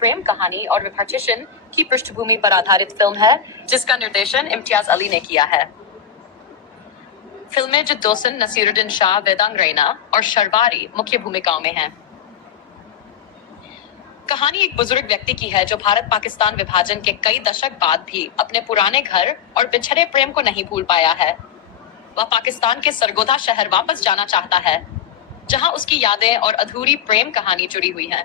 प्रेम कहानी और विभाजन की पृष्ठभूमि पर आधारित फिल्म है, जिसका निर्देशन इम्तियाज अली ने किया है। फिल्म में जिद दोसन, नसीरुद्दीन शाह, वेदांग रैना और शर्वारी मुख्य भूमिकाओं में हैं। कहानी एक बुजुर्ग व्यक्ति की है जो भारत पाकिस्तान विभाजन के कई दशक बाद भी अपने पुराने घर और बिछड़े प्रेम को नहीं भूल पाया है। वह पाकिस्तान के सरगोधा शहर वापस जाना चाहता है, जहां उसकी यादें और अधूरी प्रेम कहानी जुड़ी हुई हैं।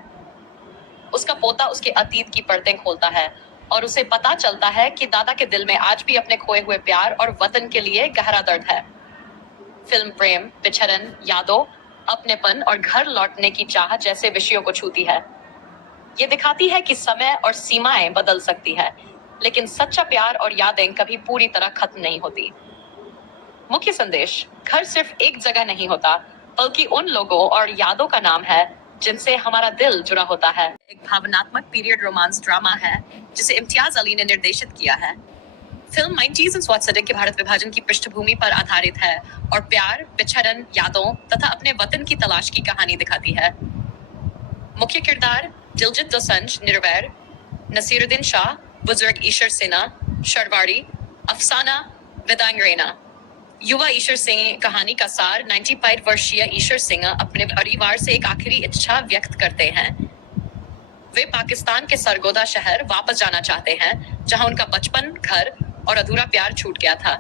उसका पोता उसके अतीत की परतें खोलता है और उसे पता चलता है कि दादा के दिल में आज भी अपने खोए हुए प्यार और वतन के लिए गहरा दर्द है। फिल्म प्रेम, बिछड़न, यादों, अपनेपन और घर लौटने की चाह जैसे विषयों को छूती है। ये दिखाती है कि समय और सीमाएं बदल सकती है, लेकिन सच्चा प्यार और यादें कभी पूरी तरह खत्म नहीं होती। मुख्य संदेश: घर सिर्फ एक जगह नहीं होता, बल्कि उन लोगों और यादों का नाम है जिनसे हमारा दिल जुड़ा होता है। एक भावनात्मक पीरियड रोमांस ड्रामा है जिसे इम्तियाज अली ने निर्देशित किया है। फिल्म 90s के भारत विभाजन की पृष्ठभूमि पर आधारित है और प्यार, बिछड़न, यादों तथा अपने वतन की तलाश की कहानी दिखाती है। मुख्य किरदार: दिलजीत दोसांझ निर्वैर, नसीरुद्दीन शाह, बुजुर्ग ईशर सिन्हा, शर्वारी, अफसाना, वेदांग रैना। युवा ईशर सिंह कहानी का सार: 95 वर्षीय ईशर सिंह अपने परिवार से एक आखिरी इच्छा व्यक्त करते हैं। वे पाकिस्तान के सरगोधा शहर वापस जाना चाहते हैं, जहां उनका बचपन, घर और अधूरा प्यार छूट गया था।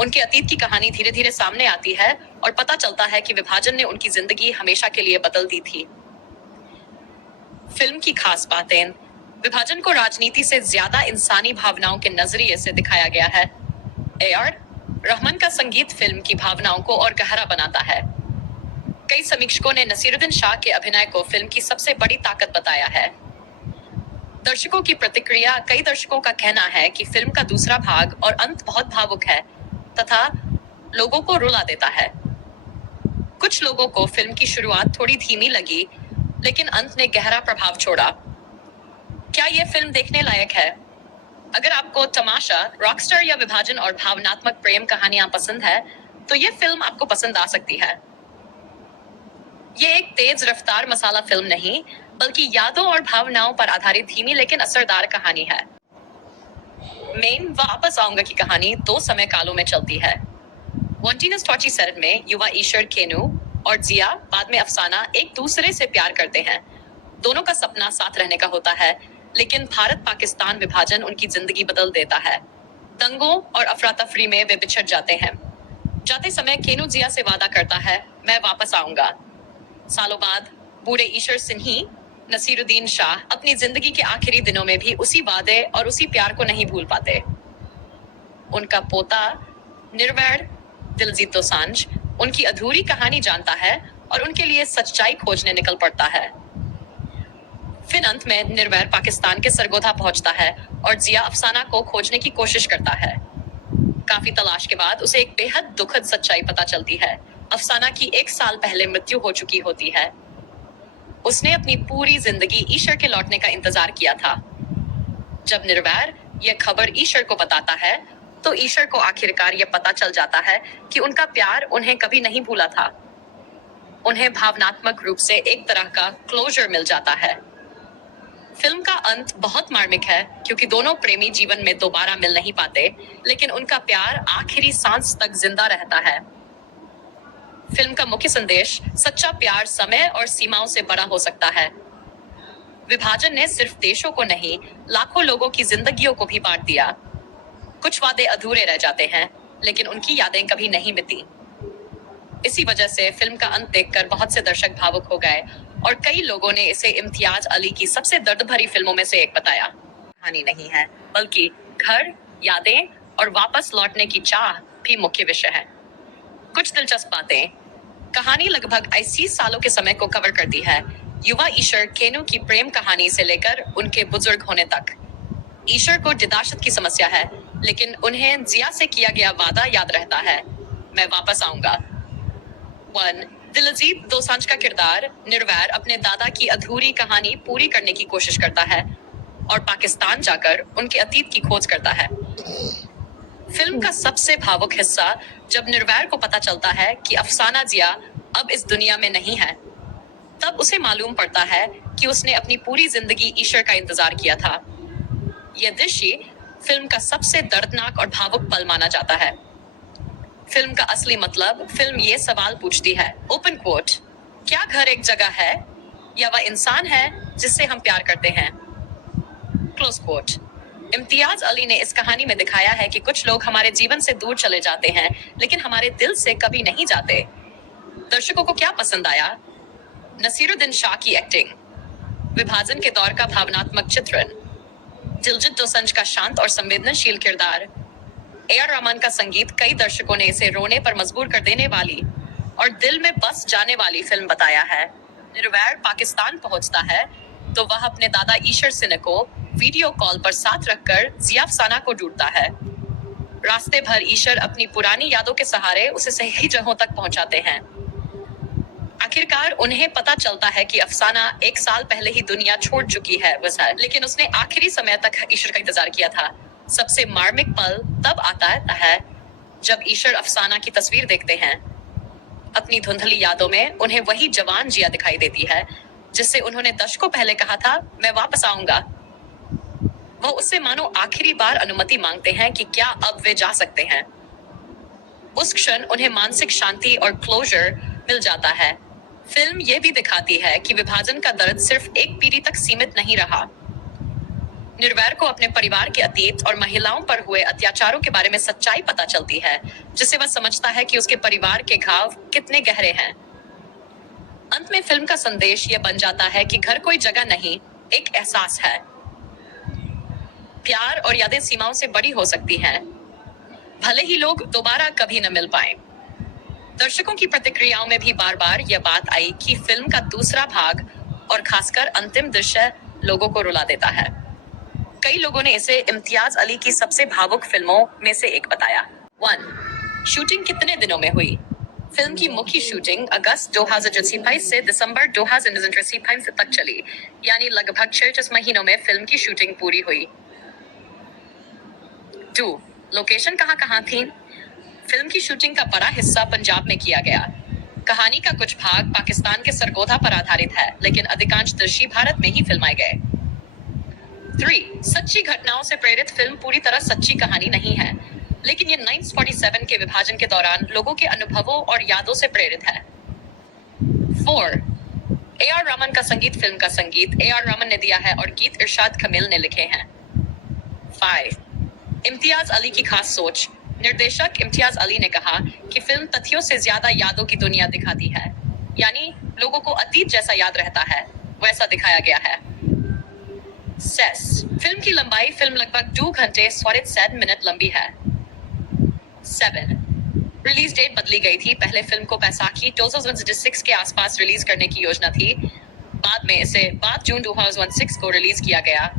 उनके अतीत की कहानी धीरे धीरे सामने आती है और पता चलता है कि विभाजन ने उनकी जिंदगी हमेशा के लिए बदल दी थी। फिल्म की खास बातें: विभाजन को राजनीति से ज्यादा इंसानी भावनाओं के नजरिए से दिखाया गया है। AR रहमान का संगीत फिल्म की भावनाओं को और गहरा बनाता है। कई समीक्षकों ने नसीरुद्दीन शाह के अभिनय को फिल्म की सबसे बड़ी ताकत बताया है। दर्शकों की प्रतिक्रिया: कई दर्शकों का कहना है कि फिल्म का दूसरा भाग और अंत बहुत भावुक है तथा लोगों को रुला देता है। कुछ लोगों को फिल्म की शुरुआत थोड़ी धीमी लगी, लेकिन अंत ने गहरा प्रभाव छोड़ा। क्या यह फिल्म देखने लायक है? अगर आपको तमाशा, रॉकस्टार या विभाजन और भावनात्मक प्रेम कहानियां पसंद है, तो यह फिल्म आपको पसंद आ सकती है। ये एक तेज रफ्तार मसाला फिल्म नहीं, बल्कि यादों और भावनाओं पर आधारित धीमी लेकिन असरदार कहानी है। मेन वापस आऊंगा की कहानी 2 समय कालों में चलती है। 1947 में युवा ईशर केनू और जिया, बाद में अफसाना, एक दूसरे से प्यार करते हैं। दोनों का सपना साथ रहने का होता है, लेकिन भारत पाकिस्तान विभाजन उनकी जिंदगी बदल देता है। दंगों और अफरा तफरी में वे बिछड़ जाते हैं। जाते समय केनू जिया से वादा करता है, मैं वापस आऊंगा। सालों बाद बूढ़े ईशर सिन्ही, नसीरुद्दीन शाह अपनी जिंदगी के आखिरी दिनों में भी उसी वादे और उसी प्यार को नहीं भूल पाते। उनका पोता निर्वैर, दिलजीत दोसांझ, उनकी अधूरी कहानी जानता है और उनके लिए सच्चाई खोजने निकल पड़ता है। फिर अंत में निर्वैर पाकिस्तान के सरगोधा पहुंचता है और जिया अफसाना को खोजने की कोशिश करता है। काफी तलाश के बाद उसे एक बेहद दुखद सच्चाई पता चलती है। अफसाना की 1 साल पहले मृत्यु हो चुकी होती है। उसने अपनी पूरी जिंदगी ईशर के लौटने का इंतजार किया था। जब निर्वैर यह खबर ईशर को बताता है, तो ईशर को आखिरकार यह पता चल जाता है कि उनका प्यार उन्हें कभी नहीं भूला था। उन्हें भावनात्मक रूप से एक तरह का क्लोजर मिल जाता है। फिल्म का अंत बहुत मार्मिक है, क्योंकि दोनों प्रेमी जीवन में दोबारा मिल नहीं पाते, लेकिन उनका प्यार आखिरी सांस तक जिंदा रहता है। फिल्म का मुख्य संदेश: सच्चा प्यार समय और सीमाओं से बड़ा हो सकता है। विभाजन ने सिर्फ देशों को नहीं, लाखों लोगों की जिंदगियों को भी बांट दिया। कुछ वादे अधूरे रह जाते हैं, लेकिन उनकी यादें कभी नहीं मिटती। इसी वजह से फिल्म का अंत देखकर बहुत से दर्शक भावुक हो गए और कई लोगों ने इसे इम्तियाज अली की सबसे दर्द भरी फिल्मों में से एक बताया। कहानी नहीं है, बल्कि घर, यादें और वापस लौटने की चाह भी मुख्य विषय है। कुछ दिलचस्प बातें: कहानी लगभग 80 सालों के समय को कवर करती है। युवा ईशर केनू की प्रेम कहानी से लेकर उनके बुजुर्ग होने तक। ईशर को दिदाशत की समस्या है, लेकिन उन्हें जिया से किया गया वादा याद रहता है, मैं वापस आऊंगा। दिलजीत दोसांझ का किरदार निर्वैर अपने दादा की अधूरी कहानी पूरी करने की कोशिश करता है और पाकिस्तान जाकर उनके अतीत की खोज करता है। फिल्म का सबसे भावुक हिस्सा जब निर्वैर को पता चलता है कि अफसाना जिया अब इस दुनिया में नहीं है। तब उसे मालूम पड़ता है कि उसने अपनी पूरी जिंदगी ईश्वर का इंतजार किया था। यह दृश्य फिल्म का सबसे दर्दनाक और भावुक पल माना जाता है। फिल्म का असली मतलब, फिल्म ये सवाल पूछती है, ओपन कोट, क्या घर एक जगह है या वह इंसान है जिससे हम प्यार करते हैं? Close coat. इम्तियाज अली ने इस कहानी में दिखाया है कि कुछ लोग हमारे जीवन से दूर चले जाते हैं, लेकिन हमारे दिल से कभी नहीं जाते। दर्शकों को क्या पसंद आया? नसीरुद्दीन शाह की एक्टिंग, विभाजन के दौर का भावनात्मक चित्रण, दिलजीत दोसांझ का शांत और संवेदनशील किरदार, ए.आर. रहमान का संगीत, कई दर्शकों ने इसे रोने पर मजबूर कर देने वाली और दिल में बस जाने वाली फिल्म बताया है। निर्वैर पाकिस्तान पहुंचता है तो वह अपने दादा ईशर सिन्हा को वीडियो कॉल पर साथ रखकर जिया अफसाना को ढूंढता है। रास्ते भर ईशर अपनी पुरानी यादों के सहारे उसे सही जगहों तक पहुंचाते हैं। आखिरकार उन्हें पता चलता है कि अफसाना 1 साल पहले ही दुनिया छोड़ चुकी है, लेकिन उसने आखिरी समय तक ईशर का इंतजार किया था। सबसे मार्मिक पल तब आता है जब ईशर अफसाना की तस्वीर देखते हैं। अपनी धुंधली यादों में उन्हें वही जवान जिया दिखाई देती है जिससे उन्होंने दशकों पहले कहा था, मैं वापस आऊंगा। वो उससे मानो आखिरी बार अनुमति मांगते हैं कि क्या अब वे जा सकते हैं। उस क्षण उन्हें मानसिक शांति और क्लोजर मिल जाता है। फिल्म यह भी दिखाती है कि विभाजन का दर्द सिर्फ एक पीढ़ी तक सीमित नहीं रहा। निर्वैर को अपने परिवार के अतीत और महिलाओं पर हुए अत्याचारों के बारे में सच्चाई पता चलती है, जिससे वह समझता है कि उसके परिवार के घाव कितने गहरे हैं। अंत में फिल्म का संदेश यह बन जाता है कि घर कोई जगह नहीं, एक एहसास है। प्यार और यादें सीमाओं से बड़ी हो सकती हैं, भले ही लोग दोबारा कभी न मिल पाए। दर्शकों की प्रतिक्रियाओं में भी बार बार यह बात आई कि फिल्म का दूसरा भाग और खासकर अंतिम दृश्य लोगों को रुला देता है। कई लोगों ने इसे इम्तियाज अली की सबसे भावुक फिल्मों में से एक बताया। 1. शूटिंग कितने दिनों में हुई? फिल्म की मुख्य शूटिंग अगस्त 2025 से दिसंबर 2025 तक चली, यानी लगभग 6 महीनों में फिल्म की शूटिंग पूरी हुई। 2. लोकेशन कहाँ थी? फिल्म की शूटिंग का बड़ा हिस्सा पंजाब में किया गया। कहानी का कुछ भाग पाकिस्तान के सरगोधा पर आधारित है, लेकिन अधिकांश दृश्य भारत में ही फिल्माए गए। 3. सच्ची घटनाओं से प्रेरित फिल्म पूरी तरह सच्ची कहानी नहीं है, लेकिन ये 1947 के विभाजन के दौरान लोगों के अनुभवों और यादों से प्रेरित है। 4. ए.आर. रहमान का संगीत, फिल्म का संगीत ए.आर. रहमान ने दिया है और गीत इरशाद कमील ने लिखे हैं। 5. इम्तियाज अली की खास सोच, निर्देशक इम्तियाज अली ने कहा कि फिल्म तथ्यों से ज्यादा यादों की दुनिया दिखाती है, यानी लोगों को अतीत जैसा याद रहता है वैसा दिखाया गया है। सेस, फिल्म की लंबाई, फिल्म लगभग 2 घंटे 7 मिनट लंबी है। 7. रिलीज डेट बदली गई थी। पहले फिल्म को बैसाखी 2016 के आसपास रिलीज करने की योजना थी। बाद में इसे 5 जून 2016 को रिलीज किया गया।